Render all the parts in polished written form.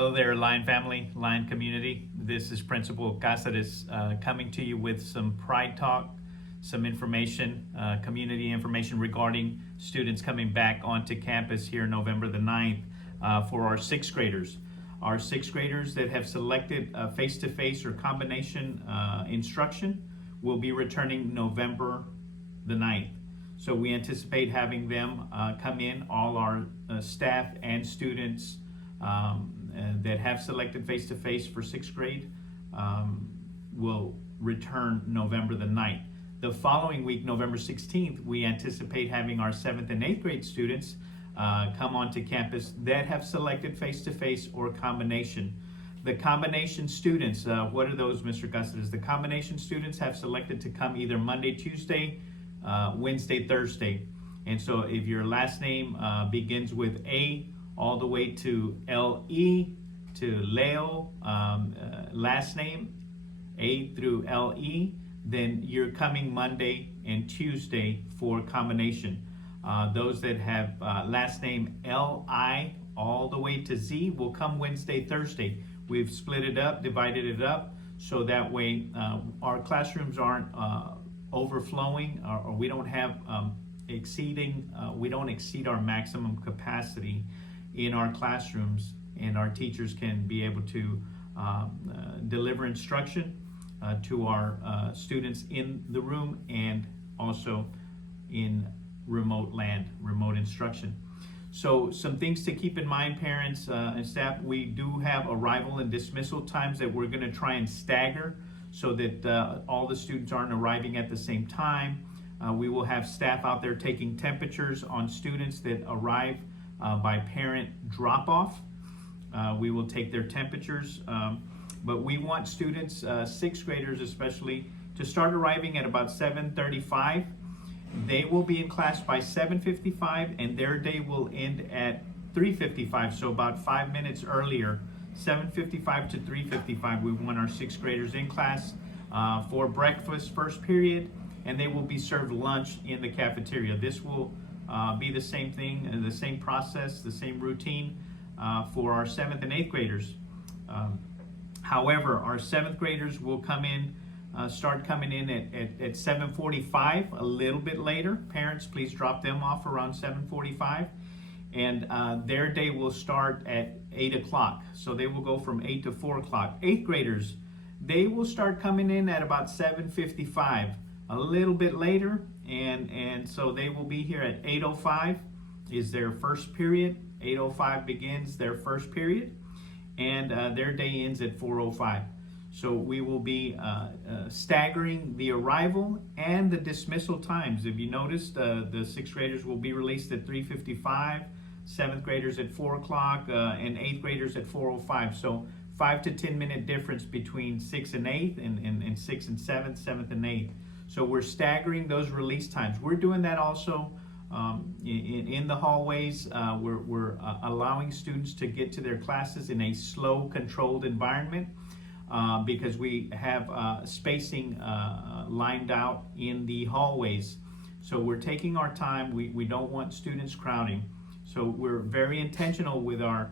Hello there, Lion family, Lion community. This is Principal Cazares coming to you with some Pride Talk, some information, community information regarding students coming back onto campus here November the 9th for our sixth graders. Our sixth graders that have selected face-to-face or combination instruction will be returning November the 9th. So we anticipate having them come in, all our staff and students that have selected face-to-face for sixth grade will return November the 9th. The following week, November 16th, we anticipate having our 7th and 8th grade students come onto campus that have selected face-to-face or combination. The combination students, what are those, Mr. Cazares? The combination students have selected to come either Monday, Tuesday, Wednesday, Thursday. And so if your last name begins with A all the way to L-E, to Leo, last name A through L-E, then you're coming Monday and Tuesday for combination. Those that have last name L-I all the way to Z will come Wednesday, Thursday. We've split it up, divided it up, so that way our classrooms aren't overflowing, or we don't have we don't exceed our maximum capacity in our classrooms, and our teachers can be able to deliver instruction to our students in the room and also in remote instruction. So some things to keep in mind, parents and staff. We do have arrival and dismissal times that we're going to try and stagger so that all the students aren't arriving at the same time. We will have staff out there taking temperatures on students that arrive by parent drop-off. We will take their temperatures, but we want students, sixth graders especially, to start arriving at about 7:35. They will be in class by 7:55, and their day will end at 3:55, so about 5 minutes earlier. 7:55 to 3:55, we want our sixth graders in class for breakfast first period, and they will be served lunch in the cafeteria. This will be the same thing, the same process, the same routine for our 7th and 8th graders. However, our 7th graders will come in, start coming in at 7:45, a little bit later. Parents, please drop them off around 7:45. And their day will start at 8 o'clock. So they will go from 8 to 4 o'clock. 8th graders, they will start coming in at about 7:55, a little bit later. And so they will be here at 8:05 is their first period. 8:05 begins their first period. And their day ends at 4:05. So we will be staggering the arrival and the dismissal times. If you noticed, the sixth graders will be released at 3:55, 7th graders at 4 o'clock, and 8th graders at 4:05. So 5 to 10 minute difference between 6th and 8th, and 6th and 7th, 7th and 8th. So we're staggering those release times. We're doing that also in the hallways. We're allowing students to get to their classes in a slow, controlled environment. Because we have spacing lined out in the hallways. So we're taking our time. We don't want students crowding. So we're very intentional with our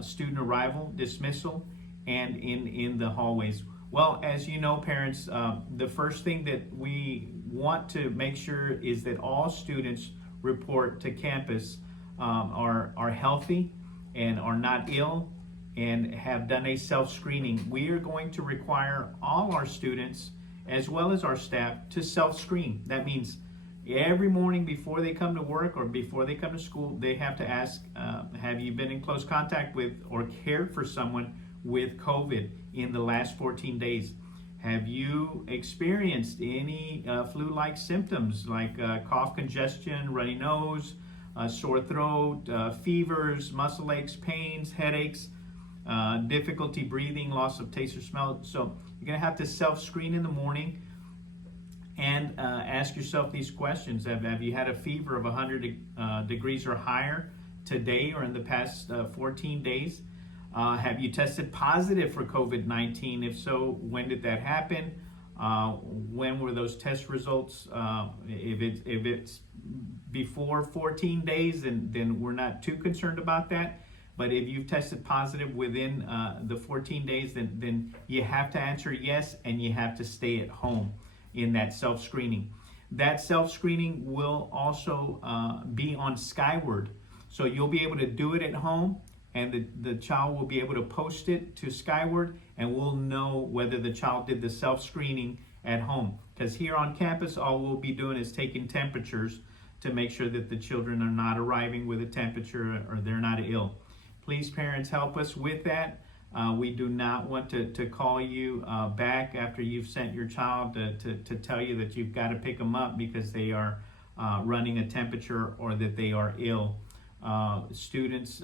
student arrival, dismissal, and in the hallways. Well, as you know, parents, the first thing that we want to make sure is that all students report to campus are healthy and are not ill, and have done a self-screening. We are going to require all our students, as well as our staff, to self-screen. That means every morning before they come to work or before they come to school, they have to ask, have you been in close contact with or cared for someone with COVID in the last 14 days? Have you experienced any flu-like symptoms like cough, congestion, runny nose, sore throat, fevers, muscle aches, pains, headaches, difficulty breathing, loss of taste or smell? So you're going to have to self-screen in the morning and ask yourself these questions. Have you had a fever of 100 degrees or higher today or in the past 14 days? Have you tested positive for COVID-19? If so, when did that happen? When were those test results? If it's before 14 days, then we're not too concerned about that. But if you've tested positive within the 14 days, then you have to answer yes, and you have to stay at home in that self-screening. That self-screening will also be on Skyward. So you'll be able to do it at home, and the child will be able to post it to Skyward, and we'll know whether the child did the self-screening at home. Because here on campus, all we'll be doing is taking temperatures to make sure that the children are not arriving with a temperature or they're not ill. Please, parents, help us with that. We do not want to call you back after you've sent your child to tell you that you've got to pick them up because they are running a temperature or that they are ill. Students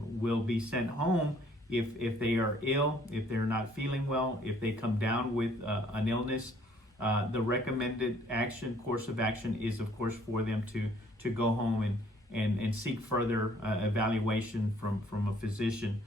will be sent home if they are ill, if they're not feeling well, if they come down with an illness. The recommended course of action is, of course, for them to go home and seek further evaluation from a physician.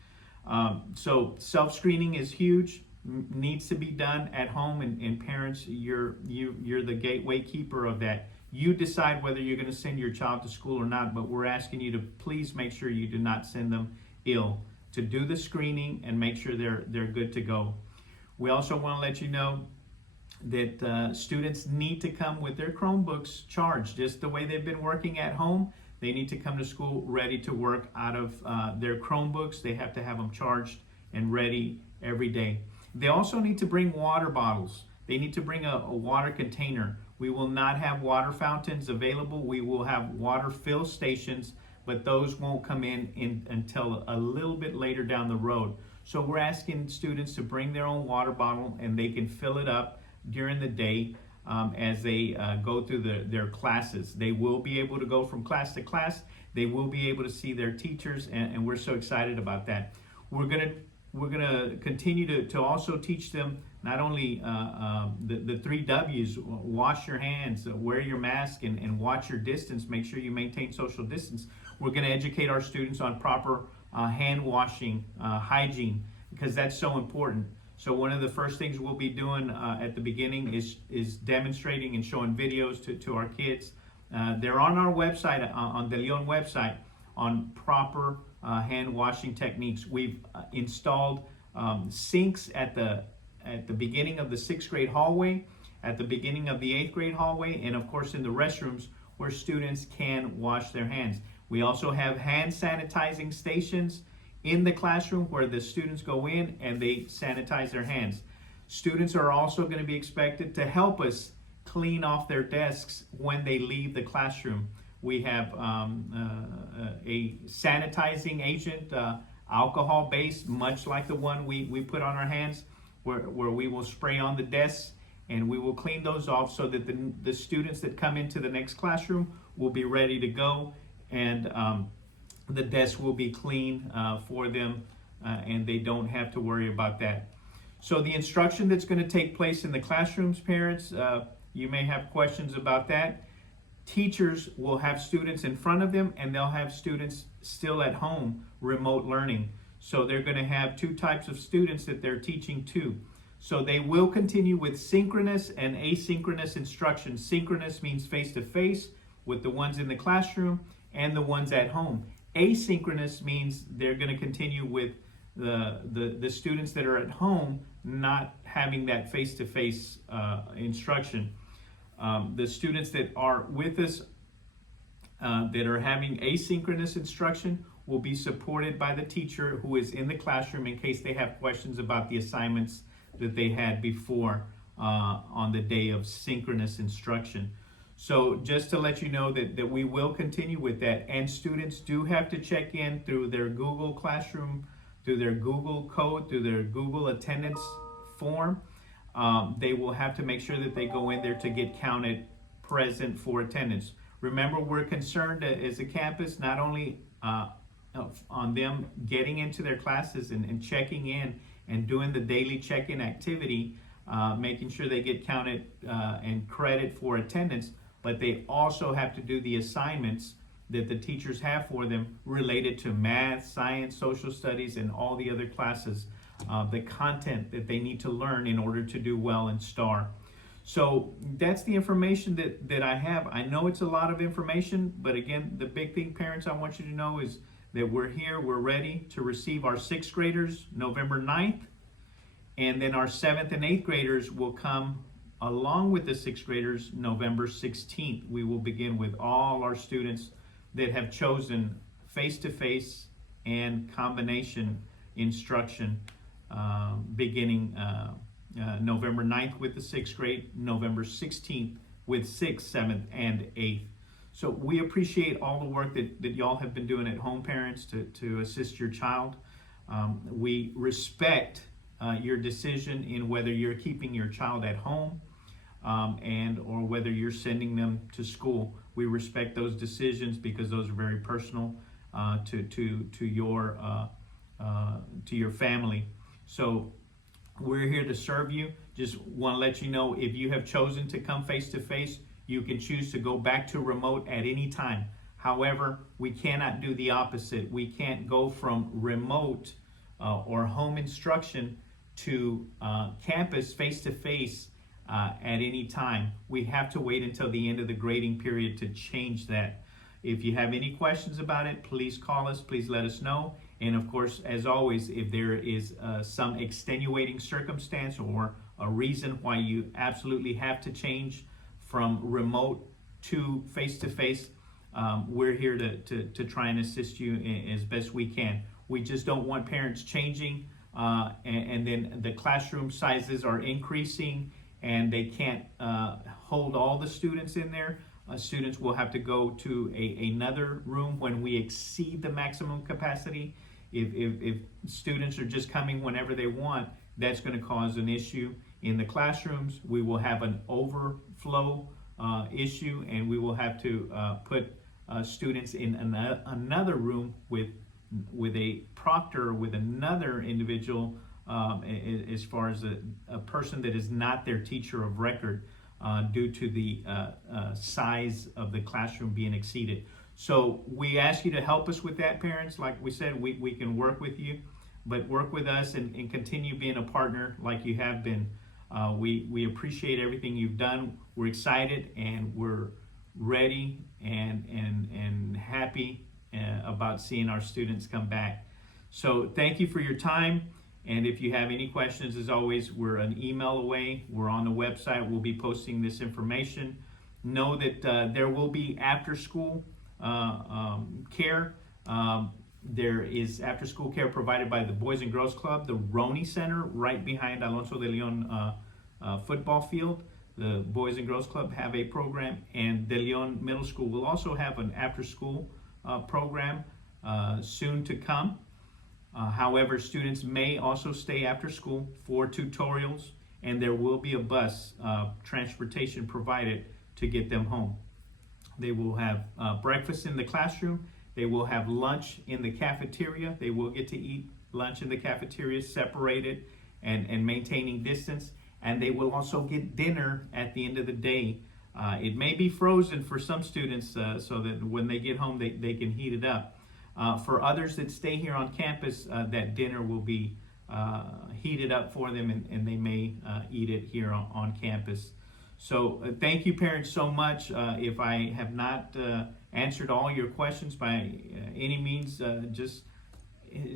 So self-screening is huge, needs to be done at home, and parents, you're the gateway keeper of that. You decide whether you're going to send your child to school or not, but we're asking you to please make sure you do not send them ill, to do the screening and make sure they're good to go. We also want to let you know that students need to come with their Chromebooks charged, just the way they've been working at home. They need to come to school ready to work out of their Chromebooks. They have to have them charged and ready every day. They also need to bring water bottles. They need to bring a water container. We will not have water fountains available. We will have water fill stations, but those won't come in until a little bit later down the road. So we're asking students to bring their own water bottle, and they can fill it up during the day as they go through their classes. They will be able to go from class to class. They will be able to see their teachers, and we're so excited about that. We're gonna continue to also teach them not only the 3 W's: wash your hands, wear your mask, and watch your distance. Make sure you maintain social distance. We're going to educate our students on proper hand washing, hygiene, because that's so important. So one of the first things we'll be doing at the beginning is demonstrating and showing videos to our kids. They're on our website, on the Leon website, on proper hand washing techniques. We've installed sinks at the beginning of the 6th grade hallway, at the beginning of the 8th grade hallway, and of course in the restrooms where students can wash their hands. We also have hand sanitizing stations in the classroom where the students go in and they sanitize their hands. Students are also going to be expected to help us clean off their desks when they leave the classroom. We have a sanitizing agent, alcohol-based, much like the one we put on our hands, where we will spray on the desks, and we will clean those off so that the students that come into the next classroom will be ready to go, and the desk will be clean for them, and they don't have to worry about that. So the instruction that's going to take place in the classrooms, parents, you may have questions about that. Teachers will have students in front of them, and they'll have students still at home, remote learning. So they're going to have 2 types of students that they're teaching to. So they will continue with synchronous and asynchronous instruction. Synchronous means face-to-face with the ones in the classroom and the ones at home. Asynchronous means they're going to continue with the students that are at home not having that face-to-face instruction. The students that are with us that are having asynchronous instruction will be supported by the teacher who is in the classroom in case they have questions about the assignments that they had before on the day of synchronous instruction. So just to let you know that we will continue with that, and students do have to check in through their Google Classroom, through their Google code, through their Google attendance form. They will have to make sure that they go in there to get counted present for attendance. Remember, we're concerned as a campus not only on them getting into their classes and checking in and doing the daily check-in activity, making sure they get counted and credit for attendance, but they also have to do the assignments that the teachers have for them related to math, science, social studies, and all the other classes, the content that they need to learn in order to do well in STAR. So that's the information that I have. I know it's a lot of information, but again, the big thing, parents, I want you to know is that we're here, we're ready to receive our 6th graders November 9th, and then our 7th and 8th graders will come along with the 6th graders November 16th. We will begin with all our students that have chosen face-to-face and combination instruction beginning November 9th with the 6th grade, November 16th with 6th, 7th, and 8th. So we appreciate all the work that y'all have been doing at home, parents, to assist your child. We respect your decision in whether you're keeping your child at home and or whether you're sending them to school. We respect those decisions because those are very personal to your family. So we're here to serve you. Just want to let you know, if you have chosen to come face to face, you can choose to go back to remote at any time. However, we cannot do the opposite. We can't go from remote or home instruction to campus face to face at any time. We have to wait until the end of the grading period to change that. If you have any questions about it, please call us, please let us know. And of course, as always, if there is some extenuating circumstance or a reason why you absolutely have to change from remote to face-to-face, we're here to try and assist you as best we can. We just don't want parents changing and then the classroom sizes are increasing and they can't hold all the students in there. Students will have to go to another room when we exceed the maximum capacity. If students are just coming whenever they want, that's going to cause an issue in the classrooms. We will have an overflow issue, and we will have to put students in another room with a proctor, with another individual, as far as a person that is not their teacher of record, due to the size of the classroom being exceeded. So we ask you to help us with that, parents. Like we said, we can work with you, but work with us and continue being a partner like you have been. We appreciate everything you've done. We're excited and we're ready and happy about seeing our students come back. So thank you for your time. And if you have any questions, as always, we're an email away. We're on the website. We'll be posting this information. Know that there will be after-school care. There is after-school care provided by the Boys and Girls Club, the Roney Center, right behind Alonso de Leon football field. The Boys and Girls Club have a program, and De Leon Middle School will also have an after-school program soon to come. However, students may also stay after school for tutorials, and there will be a bus transportation provided to get them home. They will have breakfast in the classroom. They will have lunch in the cafeteria. They will get to eat lunch in the cafeteria, separated and maintaining distance. And they will also get dinner at the end of the day. It may be frozen for some students so that when they get home, they can heat it up. For others that stay here on campus, that dinner will be heated up for them, and they may eat it here on campus. So thank you, parents, so much. If I have not answered all your questions by any means, just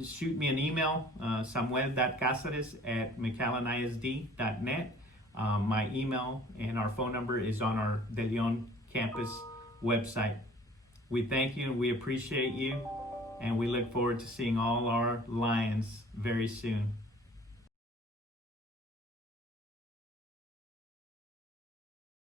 shoot me an email, samuel.cazares@mcallenisd.net. My email and our phone number is on our De Leon campus website. We thank you and we appreciate you, and we look forward to seeing all our Lions very soon.